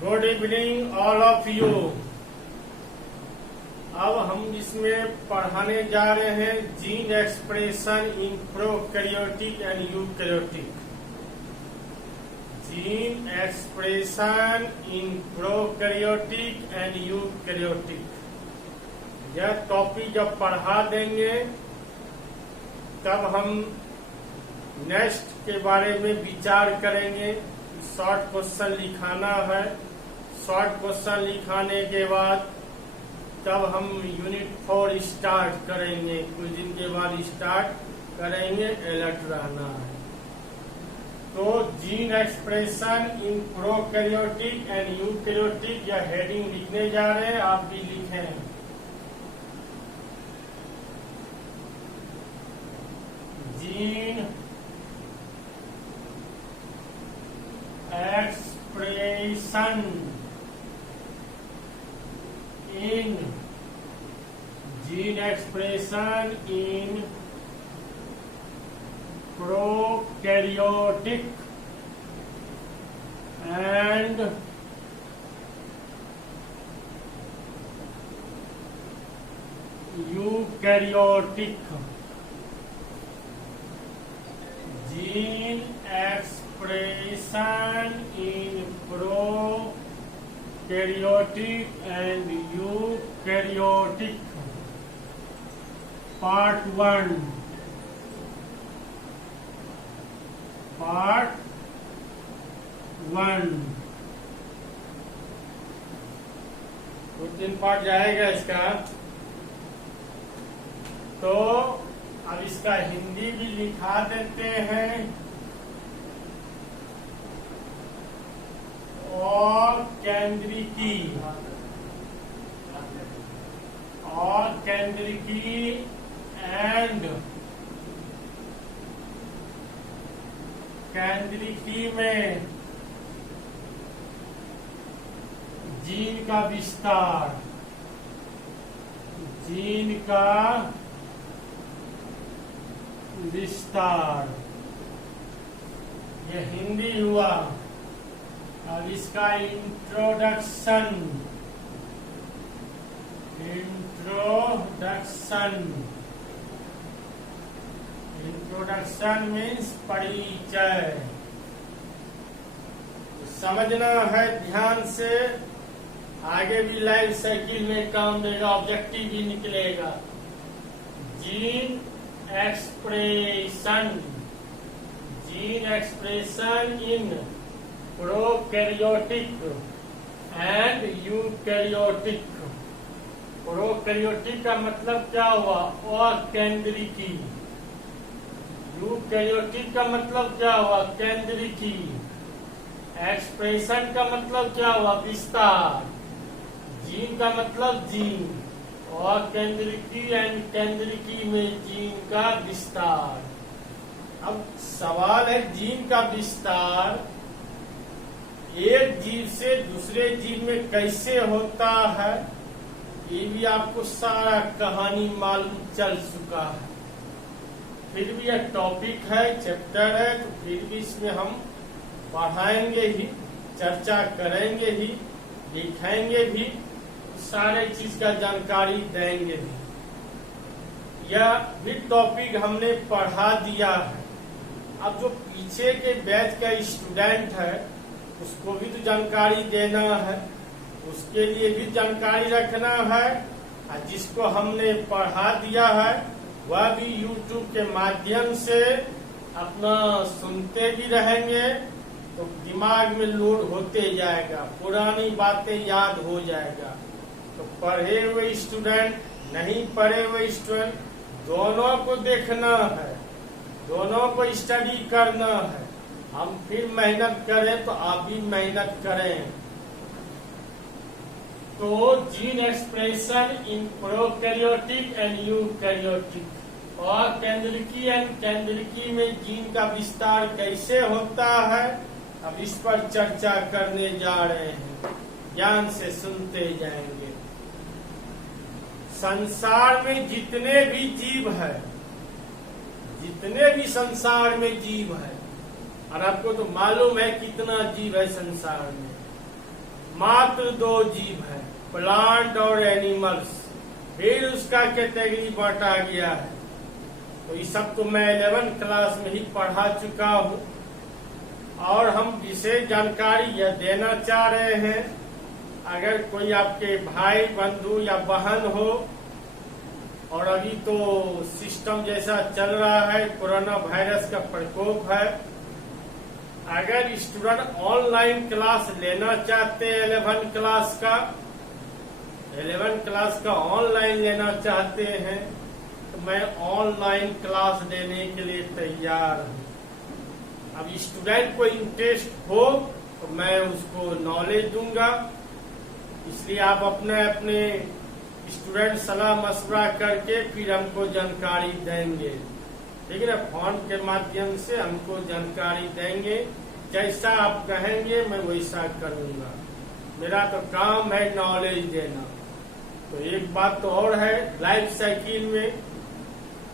Good evening all of you. अब हम इसमें पढ़ाने जा रहे हैं gene expression in prokaryotic and eukaryotic. Gene expression in prokaryotic and eukaryotic, यह टॉपिक जब पढ़ा देंगे तब हम नेक्स्ट के बारे में विचार करेंगे। शॉर्ट क्वेश्चन लिखाना है। शॉर्ट क्वेश्चन लिखाने के बाद तब हम यूनिट 4 स्टार्ट करेंगे। कुछ दिन के बाद स्टार्ट करेंगे, अलर्ट रहना है। तो gene expression in prokaryotic and eukaryotic, यह हेडिंग लिखने जा रहे हैं, आप भी लिखें। Gene expression in gene expression in prokaryotic and eukaryotic. Gene expression in prokaryotic and eukaryotic, part 1। कुछ दिन पार्ट जाएगा इसका। तो अब इसका हिंदी भी लिखा देते हैं। और केंद्रिकी एंड केंद्रिकी में जीन का विस्तार, यह हिंदी हुआ। अब इसका इंट्रोडक्शन मीन्स परिचय। समझना है ध्यान से, आगे भी लाइफ साइकिल में काम देगा, ऑब्जेक्टिव भी निकलेगा। Gene expression in prokaryotic and eukaryotic. Prokaryotic का मतलब क्या हुआ? अकेंद्रिकी। यूकैरियोटिक का मतलब क्या हुआ? केंद्रिकी। एक्सप्रेशन का मतलब क्या हुआ? विस्तार। जीन का मतलब जीन, और केंद्रिकी एंड केंद्रिकी में जीन का विस्तार। अब सवाल है, जीन का विस्तार एक जीव से दूसरे जीव में कैसे होता है? ये भी आपको सारा कहानी मालूम चल चुका है। फिर भी यह टॉपिक है, चैप्टर है, तो फिर भी इसमें हम पढ़ाएंगे ही, चर्चा करेंगे ही, लिखेंगे भी, सारे चीज का जानकारी देंगे भी। यह भी टॉपिक हमने पढ़ा दिया है। अब जो पीछे के बैच का स्टूडेंट है उसको भी तो जानकारी देना है, उसके लिए भी जानकारी रखना है। और जिसको हमने पढ़ा दिया है वह भी YouTube के माध्यम से अपना सुनते भी रहेंगे, तो दिमाग में लोड होते जाएगा, पुरानी बातें याद हो जाएगा। तो पढ़े हुए स्टूडेंट, नहीं पढ़े हुए स्टूडेंट, दोनों को देखना है, दोनों को स्टडी करना है। हम फिर मेहनत करें तो आप भी मेहनत करें। तो gene expression in prokaryotic and eukaryotic, और केंद्रिकी एंड केंद्रिकी में जीन का विस्तार कैसे होता है, अब इस पर चर्चा करने जा रहे हैं। ध्यान से सुनते जाएंगे। संसार में जितने भी जीव है, जितने भी संसार में जीव है, और आपको तो मालूम है कितना जीव है संसार में, मात्र 2 जीव है, प्लांट और एनिमल्स। फिर उसका कैटेगरी बांटा गया है। तो ये सब तो मैं 11 क्लास में ही पढ़ा चुका हूँ। और हम विशेष जानकारी यह देना चाह रहे हैं, अगर कोई आपके भाई बंधु या बहन हो, और अभी तो सिस्टम जैसा चल रहा है, कोरोना वायरस का प्रकोप है, अगर स्टूडेंट ऑनलाइन क्लास लेना चाहते हैं 11 क्लास का ऑनलाइन लेना चाहते हैं, तो मैं ऑनलाइन क्लास देने के लिए तैयार हूँ। अब स्टूडेंट को इंटरेस्ट हो तो मैं उसको नॉलेज दूंगा, इसलिए आप अपने अपने स्टूडेंट सलाह मशवरा करके फिर हमको जानकारी देंगे, ठीक है ना। फोन के माध्यम से हमको जानकारी देंगे, जैसा आप कहेंगे मैं वैसा करूंगा। मेरा तो काम है नॉलेज देना। तो एक बात तो और है, लाइफ साइकिल में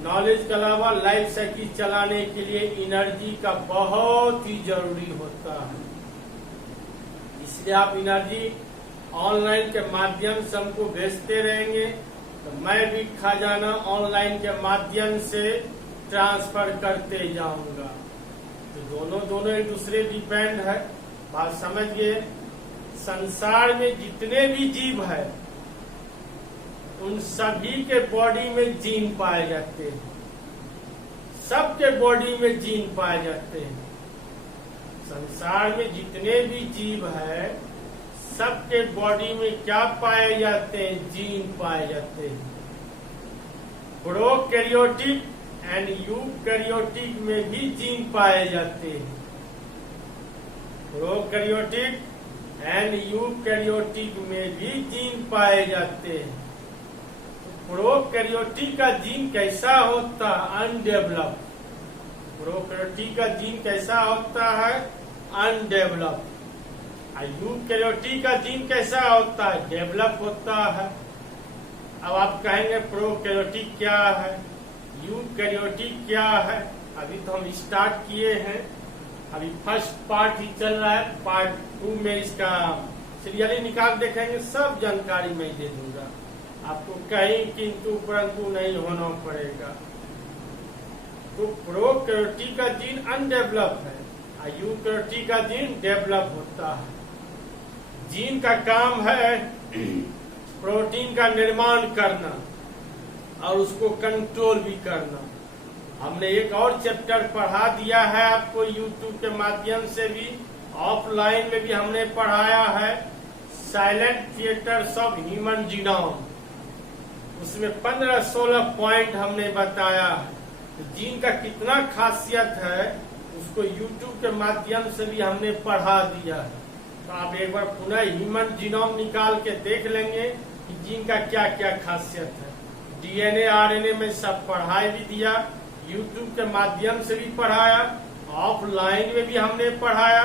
नॉलेज के अलावा लाइफ साइकिल चलाने के लिए एनर्जी का बहुत ही जरूरी होता है। इसलिए आप एनर्जी ऑनलाइन के माध्यम से हमको भेजते रहेंगे, तो मैं भी खजाना ऑनलाइन के माध्यम से ट्रांसफर करते जाऊंगा। तो दोनों एक दूसरे डिपेंड है। बात समझिए, संसार में जितने भी जीव है उन सभी के बॉडी में जीन पाए जाते हैं, सबके बॉडी में जीन पाए जाते हैं। संसार में जितने भी जीव है सबके बॉडी में क्या पाए जाते हैं? जीन पाए जाते हैं। प्रोकैरियोटिक एंड यूकैरियोटिक में भी जीन पाए जाते हैं। प्रोकैरियोटिक एंड यूकैरियोटिक में भी जीन पाए जाते हैं। प्रोकैरियोटिक का जीन कैसा होता है? अनडेवलप्ड। प्रोकैरियोटिक का जीन कैसा होता है? अनडेवलप्ड। यूकैरियोटिक का जीन कैसा होता है? डेवलप होता है। अब आप कहेंगे प्रोकैरियोटिक क्या है, यूकैरियोटिक क्या है? अभी तो हम स्टार्ट किए हैं, अभी फर्स्ट पार्ट ही चल रहा है। पार्ट 2 में इसका सीरियली निकाल देखेंगे, सब जानकारी मैं दे दूंगा आपको, कहीं किंतु परंतु नहीं होना पड़ेगा। तो प्रोकैरियोटिक का जीन अनडेवलप है, यूकैरियोटिक का जीन डेवलप होता है। जीन का काम है प्रोटीन का निर्माण करना और उसको कंट्रोल भी करना। हमने एक और चैप्टर पढ़ा दिया है आपको यूट्यूब के माध्यम से भी, ऑफलाइन में भी हमने पढ़ाया है, silent theatres of human genome. उसमें 15-16 पॉइंट हमने बताया है। तो जीन का कितना खासियत है उसको यूट्यूब के माध्यम से भी हमने पढ़ा दिया है। तो आप एक बार पुनः ह्यूमन जीनोम निकाल के देख लेंगे कि जीन का क्या क्या खासियत है। डीएनए आरएनए में सब पढ़ाई भी दिया, यूट्यूब के माध्यम से भी पढ़ाया, ऑफलाइन में भी हमने पढ़ाया।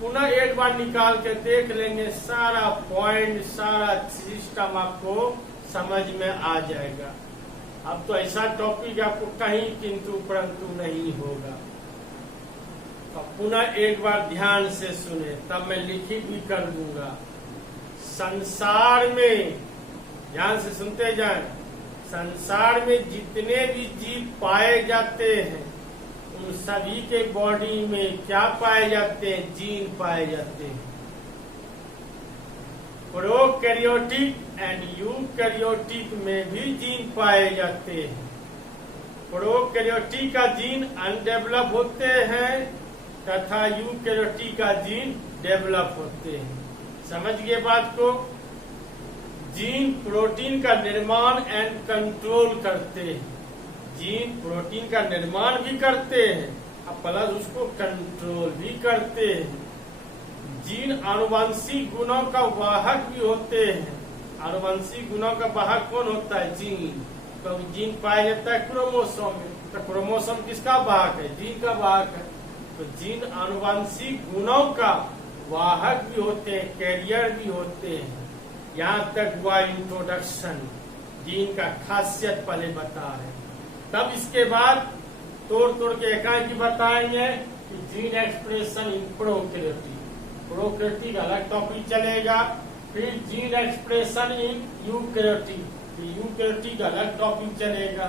पुनः एक बार निकाल के देख लेंगे, सारा पॉइंट सारा सिस्टम आपको समझ में आ जाएगा। अब तो ऐसा टॉपिक आपको कहीं किंतु परंतु नहीं होगा। तो पुनः एक बार ध्यान से सुने, तब मैं लिखित भी कर दूंगा। संसार में, ध्यान से सुनते जाएं, संसार में जितने भी जीव पाए जाते हैं उन सभी के बॉडी में क्या पाए जाते हैं? जीन पाए जाते हैं। प्रोकैरियोटिक एंड यूकैरियोटिक में भी जीन पाए जाते हैं। प्रोकैरियोटिक का जीन अनडेवलप होते हैं तथा यूकैरियोटिक का जीन डेवलप होते हैं। समझ गए बात को? जीन प्रोटीन का निर्माण एंड कंट्रोल करते हैं। जीन प्रोटीन का निर्माण भी करते हैं और प्लस उसको कंट्रोल भी करते हैं। जीन आनुवंशिक गुणों का वाहक भी होते हैं। आनुवंशिक गुणों का वाहक कौन होता है? जीन। तो जीन पाया जाता है क्रोमोसोम में। तो क्रोमोसोम किसका वाहक है? जीन का वाहक है। तो जीन आनुवंशिक गुणों का वाहक भी होते हैं, कैरियर भी होते हैं। यहाँ तक हुआ इंट्रोडक्शन, जीन का खासियत पहले बता है। तब इसके बाद तोड़ तोड़ के एकाएकी बताएंगे कि gene expression in prokaryotic. Prokaryotic अलग टॉपिक चलेगा। फिर gene expression in eukaryotic, eukaryotic अलग टॉपिक चलेगा।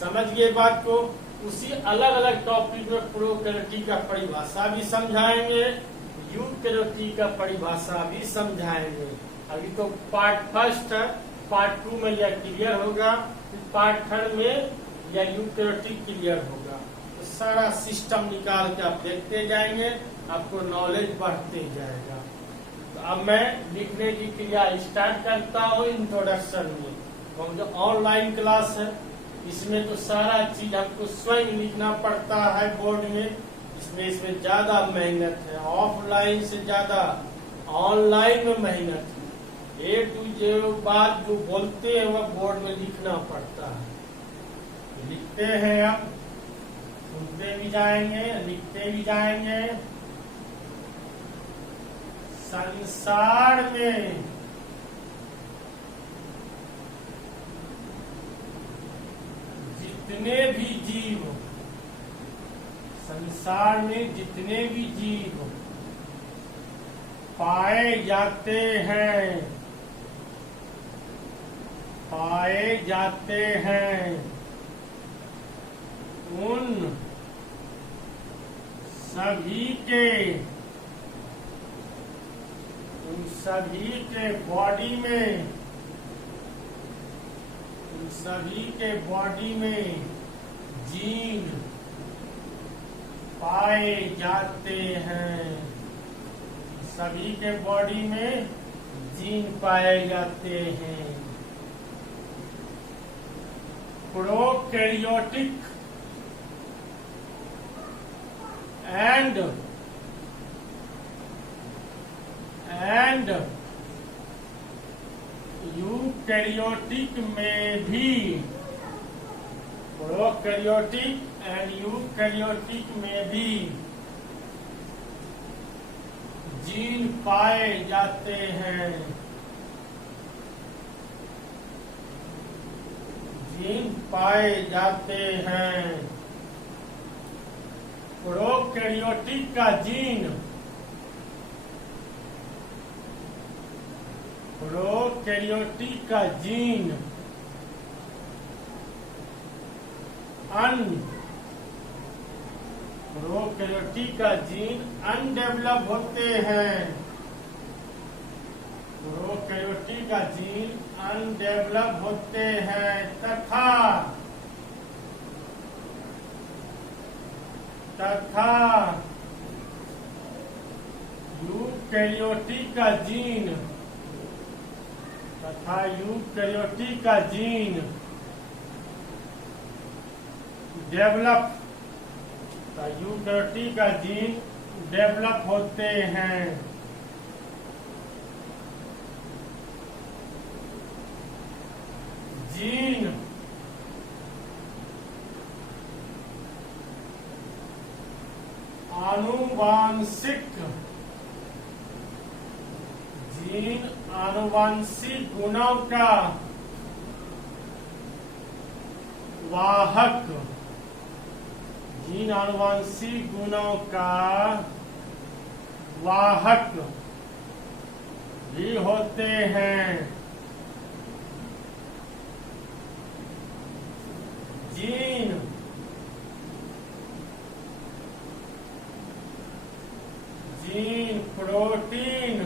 समझ गए बात को? उसी अलग अलग टॉपिक में प्रोकैरियोटिक का परिभाषा भी समझाएंगे, यूकैरियोटिक का परिभाषा भी समझाएंगे। अभी तो पार्ट फर्स्ट है, पार्ट 2 में यह क्लियर होगा, फिर पार्ट 3 में यह यूकैरियोटिक क्लियर होगा। तो सारा सिस्टम निकाल के आप देखते जाएंगे, आपको नॉलेज बढ़ते जाएगा। तो अब मैं लिखने की क्रिया स्टार्ट करता हूँ इंट्रोडक्शन में। तो जो ऑनलाइन क्लास है इसमें तो सारा चीज हमको स्वयं लिखना पड़ता है बोर्ड में, इसमें ज्यादा मेहनत है। ऑफलाइन से ज्यादा ऑनलाइन में मेहनत है। ए टू जेड बात जो बोलते हैं वह बोर्ड में लिखना पड़ता है। लिखते हैं, अब सुनते भी जाएंगे, लिखते भी जाएंगे। संसार में जितने भी जीव, संसार में जितने भी जीव पाए जाते हैं, पाए जाते हैं, उन सभी के बॉडी में, उन सभी के बॉडी में जीन पाए जाते हैं। सभी के बॉडी में जीन पाए जाते हैं। प्रोकैरियोटिक एंड यूकैरियोटिक में भी, प्रोकैरियोटिक एंड यूकैरियोटिक में भी जीन पाए जाते हैं। जीन पाए जाते हैं। प्रोकैरियोटिक का जीन, प्रोकैरियोटिक का जीन प्रोकैरियोटिक का जीन अनडेवलप होते हैं। प्रोकैरियोटिक का जीन अनडेवलप होते हैं तथा यूकैरियोटिक का जीन डेवलप, यूकैरियोटिक का जीन डेवलप होते हैं। जीन आनुवांशिक, जीन आनुवांशिक गुणों का वाहक, जीन आनुवांशिक गुणों का वाहक भी होते हैं। जीन प्रोटीन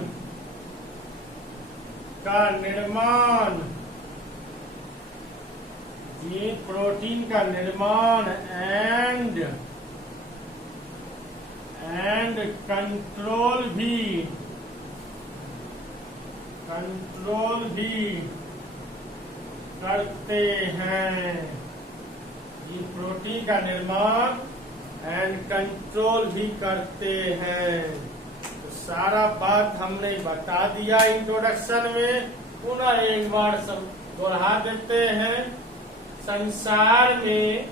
का निर्माण, जीन प्रोटीन का निर्माण एंड कंट्रोल भी करते हैं। जीन प्रोटीन का निर्माण एंड कंट्रोल भी करते हैं। तो सारा बात हमने बता दिया इंट्रोडक्शन में। पुनः एक बार सब दोहरा देते हैं। संसार में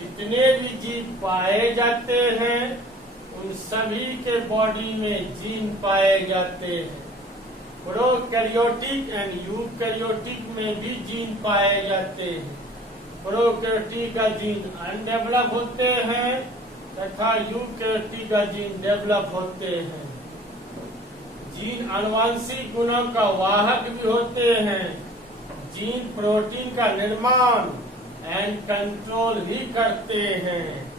जितने भी जीव पाए जाते हैं उन सभी के बॉडी में जीन पाए जाते हैं। प्रोकैरियोटिक एंड यूकैरियोटिक में भी जीन पाए जाते हैं। प्रोकैरियोटिक का जीन अनडेवलप होते हैं तथा यूकैरियोटिक जीन डेवलप होते हैं। जीन आनुवंशिक गुणों का वाहक भी होते हैं। जीन प्रोटीन का निर्माण एंड कंट्रोल भी करते हैं।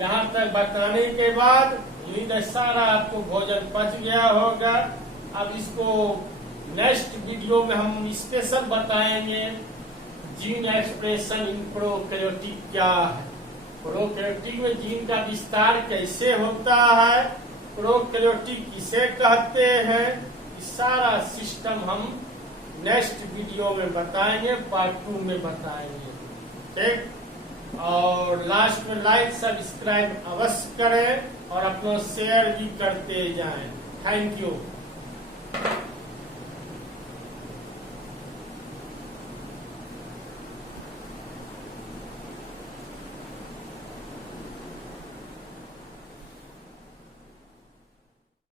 यहाँ तक बताने के बाद उम्मीद है सारा आपको भोजन पच गया होगा। अब इसको नेक्स्ट वीडियो में हम स्पेशल बताएंगे जीन एक्सप्रेशन इन प्रोकैरियोटिक क्या है, प्रोकैरियोटिक में जीन का विस्तार कैसे होता है, प्रोकैरियोटिक किसे कहते हैं, इस सारा सिस्टम हम नेक्स्ट वीडियो में बताएंगे, पार्ट 2 में बताएंगे। ठीक, और लास्ट में लाइक सब्सक्राइब अवश्य करें और अपना शेयर भी करते जाएं। Thank you.